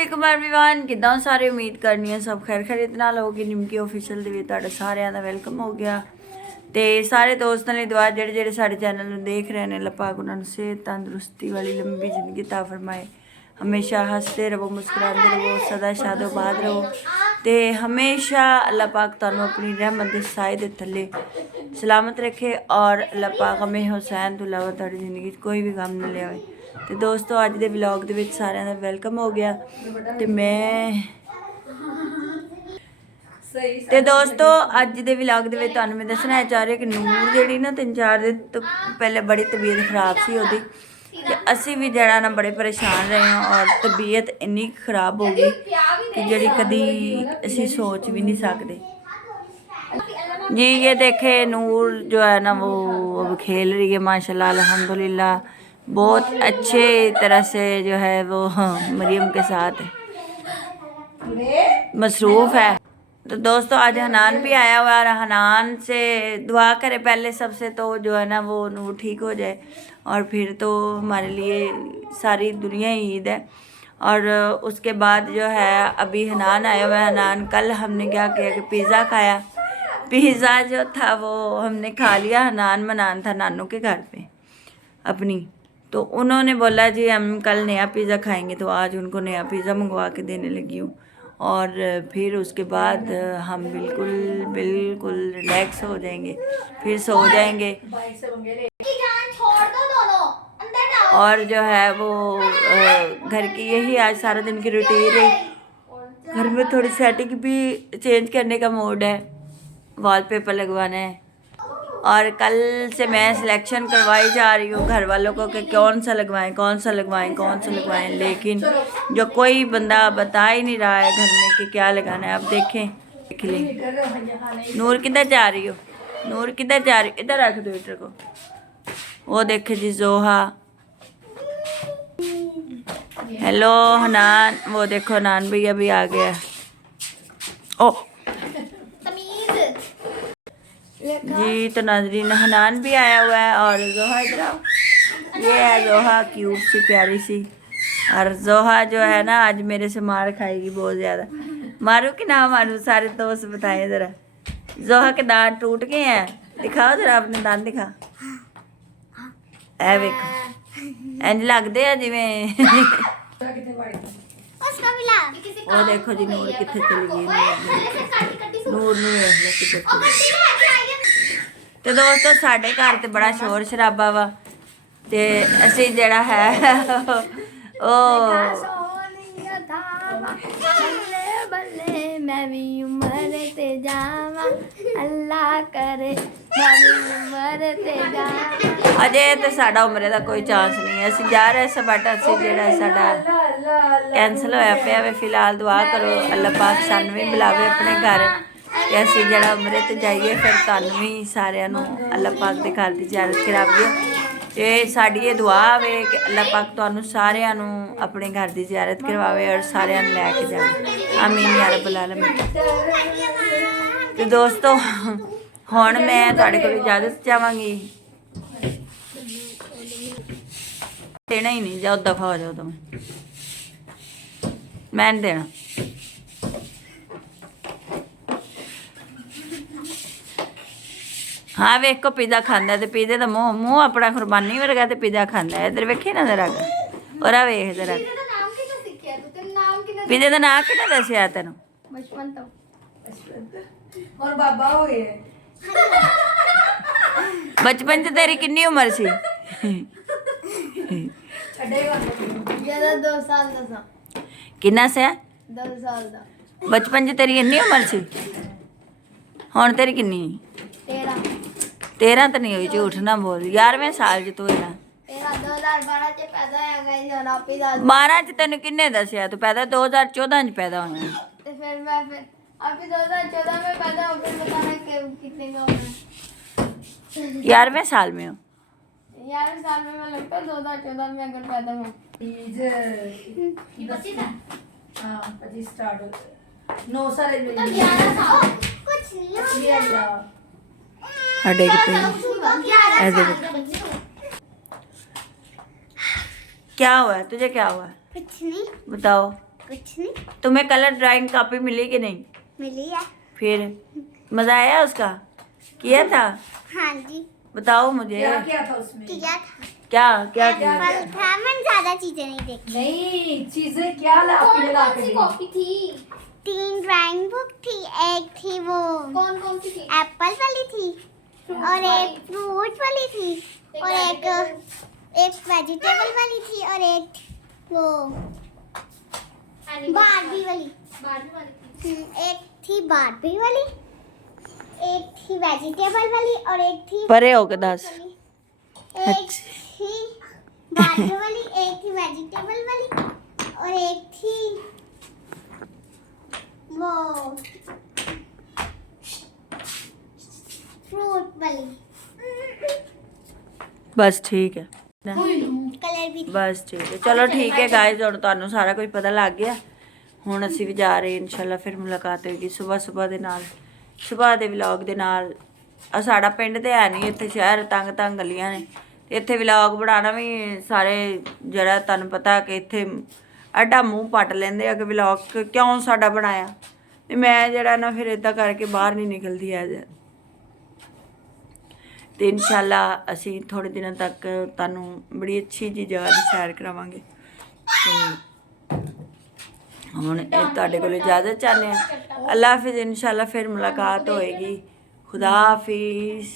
ਵਾਲੇਕੁਮ everyone ਕਿੱਦਾਂ ਸਾਰੇ ਉਮੀਦ ਕਰਨੀ ਹੈ ਸਭ ਖੈਰ ਖੈਰਿयत ਨਾਲ ਹੋਗੀ। ਨਿਮਕੀ ਆਫੀਸ਼ੀਅਲ ਦੇ ਵਿੱਚ ਤੁਹਾਡਾ ਸਾਰਿਆਂ ਦਾ ਵੈਲਕਮ ਹੋ ਗਿਆ ਤੇ ਸਾਰੇ ਦੋਸਤਾਂ ਲਈ ਦੁਆ ਜਿਹੜੇ ਜਿਹੜੇ ਸਾਡੇ ਚੈਨਲ ਨੂੰ ਦੇਖ ਰਹੇ ਨੇ ਅੱਲਾਹ ਪਾਕ ਉਹਨਾਂ ਨੂੰ ਸਿਹਤ ਤੰਦਰੁਸਤੀ ਵਾਲੀ ਲੰਬੀ ਜ਼ਿੰਦਗੀ ਤਾ ਫਰਮਾਏ। हमेशा हंसते रहो मुस्कुराते रहो सदा शादोबाद रहो तो हमेशा अल्लाह पाक तुहानू अपनी रहमत के साए के थले सलामत रखे और अल्लाह पाक हमें हुसैन तो इलावा तुहाडी जिंदगी कोई भी गम न लियावे। तो दोस्तों अज के व्लॉग के विच सारिਆਂ ਦਾ वेलकम हो गया तो मैं ਤੇ ਦੋਸਤੋ ਅੱਜ ਦੇ ਵਲੌਗ ਦੇ ਵਿੱਚ ਤੁਹਾਨੂੰ ਮੈਂ ਦੱਸਣਾ ਚਾਹ ਰਹੀ ਕਿ ਨੂਰ ਜਿਹੜੀ ਨਾ 3-4 ਦਿਨ ਤੋਂ ਪਹਿਲੇ ਬੜੀ ਤਬੀਅਤ ਖਰਾਬ ਸੀ ਉਹਦੀ ਤੇ ਅਸੀਂ ਵੀ ਜਿਹੜਾ ਨਾ ਬੜੇ ਪਰੇਸ਼ਾਨ ਰਹੇ ਹਾਂ ਔਰ ਤਬੀਅਤ ਇੰਨੀ ਖਰਾਬ ਹੋ ਗਈ ਕਿ ਜਿਹੜੀ ਕਦੀ ਅਸੀਂ ਸੋਚ ਵੀ नहीं सकते। जी ये देखे नूर जो है ना वो अब खेल रही है माशाल्लाह अल्हम्दुलिल्लाह बहुत अच्छे तरह से जो है वो मरियम के साथ मसरूफ़ है। तो दोस्तों आज हनान भी आया हुआ है और हनान से दुआ करे पहले सबसे तो जो है ना वो नूर ठीक हो जाए और फिर तो हमारे लिए सारी दुनिया ही ईद है। और उसके बाद जो है अभी हनान आया हुआ है। हनान कल हमने क्या किया कि पिज़्ज़ा खाया। पिज़्ज़ा जो था वो हमने खा लिया। हनान मनान था नानू के घर पे अपनी, तो उन्होंने बोला जी हम कल नया पिज़्ज़ा खाएंगे तो आज उनको नया पिज़्ज़ा मंगवा के देने लगी हूँ। और फिर उसके बाद हम बिल्कुल बिल्कुल रिलैक्स हो जाएंगे, फिर सो जाएंगे। और जो है वो घर की यही आज सारा दिन की रूटीन है। घर में थोड़ी सेटिंग भी चेंज करने का मूड है, वॉलपेपर लगवाना है और कल से मैं सिलेक्शन करवाई जा रही हूँ घर वालों को कि कौन सा लगवाएं कौन सा लगवाएं कौन सा लगवाएं, लेकिन जो कोई बंदा बता ही नहीं रहा है घर में कि क्या लगाना है। अब देखें देख लें। नूर किधर जा रही हो? नूर किधर जा रही? इधर रख दो इधर को। वो देखे जी जोहा, हेलो हनान, वो देखो हनान भैया भी आ गया। ओ जी तो नाजरीन हनान भी आया हुआ है और जोहा इधर आओ। ये है जोहा क्यूट सी प्यारी सी। और जोहा जो है ना आज मेरे से मार खाएगी बहुत ज़्यादा। मारू कि ना मारू सारे दोस्त बताएं ज़रा। जोहा के दांत टूट गए हैं, दिखाओ ज़रा अपने दांत दिखा। ऐ देखो इंज लगते हैं जिवें वो देखो जी नूर कितने चली गई। नूर नूर तो दोस्तों साढ़े घर तो बड़ा शोर शराबा वा ते असी जड़ा है ओ मैं भी उमर ते जावा अल्लाह करे मैं भी उमर ते जावा। अजे तो साडा उमरे दा कोई चांस नहीं है। असी जा रहे हैं बट असी जेड़ा साडा कैंसल होया पिया वे। फिलहाल दुआ करो अल्लाह पाक सानू भी बुलावे अपने घर ते असी जड़ा उमरे ते जाइए फिर तुहानू भी सारिਆਂ ਨੂੰ अल्लाह पाक दे घर दी ज़ियारत करावीए। ਤੇ ਸਾਡੀ ਇਹ ਦੁਆ ਵੇ ਕਿ ਅੱਲਾਹ ਪਾਕ ਤੁਹਾਨੂੰ ਸਾਰਿਆਂ ਨੂੰ ਆਪਣੇ ਘਰ ਦੀ ਜ਼ਿਆਰਤ ਕਰਵਾਵੇ ਔਰ ਸਾਰਿਆਂ ਨੂੰ ਲੈ ਕੇ ਜਾਵੇ। ਆਮੀਨ ਯਾ ਰੱਬਲ ਆਲਮੀਨ। ਤੇ ਦੋਸਤੋ ਹੁਣ ਮੈਂ ਤੁਹਾਡੇ ਕੋਲ ਇਜਾਜ਼ਤ ਚਾਹਾਂਗੀ। ਦੇਣਾ ਹੀ ਨਹੀਂ, ਜਾਓ ਦਫਾ ਹੋ ਜਾਓ ਤੁਮ, ਮੈਂ ਨਹੀਂ ਦੇਣਾ। हाँ वेखो पिज़्ज़ा खांदा ते पिज़्ज़े दा मूँह अपना कुरबानी वर्गा ते पिज़्ज़ा खांदा है। इधर वेखे ना जरा और वेख जरा पिज़्ज़े दा नाम किन्ने दस्सिया तैनूं? बचपन तो और बाबा हो गए। बचपन च तेरी किन्नी उम्र सी? किन्ना से? 2 साल दा। बचपन च तेरी इन्नी उम्र सी? हुण तेरी किन्नी? 13 तो नहीं हुई, झूठ ना बोल। 11वें साल च तू है 12 च तेन किन्ने दसिया तू पैदा? 2014 च पैदा होना। 11वें साल में हो? 11वें साल में मैं लगता 2014 में अगर पैदा हूँ। 25 स्टार्ट 9 साल कुछ नहीं हटे ऐसे क्या हुआ है तुझे? क्या हुआ है? कुछ नहीं। बताओ कुछ नहीं तुम्हें कलर ड्राइंग कॉपी मिली कि नहीं? मिली है। फिर मजा आया उसका? किया था? हाँ जी बताओ मुझे क्या था उसमें? किया था। क्या क्या किया? एप्पल था। मैंने ज्यादा चीजें नहीं देखी। नहीं, चीजें क्या ला आपने ला के दी? कॉपी थी? 3 ड्राइंग बुक थी। एक थी वो कौन कौन सी थी? एप्पल वाली थी और एक फ्रूट वाली थी और एक वेजिटेबल वाली थी और एक वो बारबी वाली। बारहवीं वाली थी। एक थी बारबी वाली, एक थी वेजिटेबल वाली और एक थी परे हो के दस। एक थी बारबी वाली, एक थी वेजिटेबल वाली और एक थी वो फ्रूट वाली। बस ठीक है कलर भी थी। ਬਸ ਠੀਕ ਹੈ ਚਲੋ ਠੀਕ ਹੈ ਗਾਇਜ਼ ਹੁਣ ਤੁਹਾਨੂੰ ਸਾਰਾ ਕੁਝ ਪਤਾ ਲੱਗ ਗਿਆ ਹੁਣ ਅਸੀਂ ਵੀ ਜਾ ਰਹੇ ਇਨਸ਼ਾਅੱਲਾ ਫਿਰ ਮੁਲਾਕਾਤ ਹੋਏਗੀ ਸਵੇਰ ਦੇ ਨਾਲ ਸਵੇਰ ਦੇ ਵਲੌਗ ਦੇ ਨਾਲ ਆ ਸਾਡਾ ਪਿੰਡ ਤੇ ਹੈ ਨਹੀਂ ਇੱਥੇ ਸ਼ਹਿਰ ਤੰਗ ਤੰਗ ਗਲੀਆਂ ਨੇ ਤੇ ਇੱਥੇ ਵਲੌਗ ਬਣਾਉਣਾ ਵੀ ਸਾਰੇ ਜਿਹੜਾ ਤੁਹਾਨੂੰ ਪਤਾ ਕਿ ਇੱਥੇ ਐਡਾ ਮੂੰਹ ਪੱਟ ਲੈਂਦੇ ਆ ਕਿ ਵਲੌਗ ਕਿਉਂ ਸਾਡਾ ਬਣਾਇਆ ਤੇ ਮੈਂ ਜਿਹੜਾ ਨਾ ਫਿਰ ਇਦਾਂ ਕਰਕੇ ਬਾਹਰ ਨਹੀਂ ਨਿਕਲਦੀ ਐ ਤੇ ਇਨਸ਼ਾਅੱਲਾ ਅਸੀਂ ਥੋੜੇ ਦਿਨਾਂ ਤੱਕ ਤੁਹਾਨੂੰ ਬੜੀ ਅੱਛੀ ਜੀ ਜਗ੍ਹਾ ਦੀ ਸੈਰ ਕਰਾਵਾਂਗੇ ਤੇ ਹੁਣ ਇਹ ਤੁਹਾਡੇ ਕੋਲ ਇਜਾਜ਼ਤ ਚਾਹੁੰਦੇ ਹਾਂ ਅੱਲਾ ਹਾਫਿਜ਼ ਇਨਸ਼ਾਅੱਲਾ ਫਿਰ ਮੁਲਾਕਾਤ ਹੋਏਗੀ ਖੁਦਾ ਹਾਫਿਜ਼।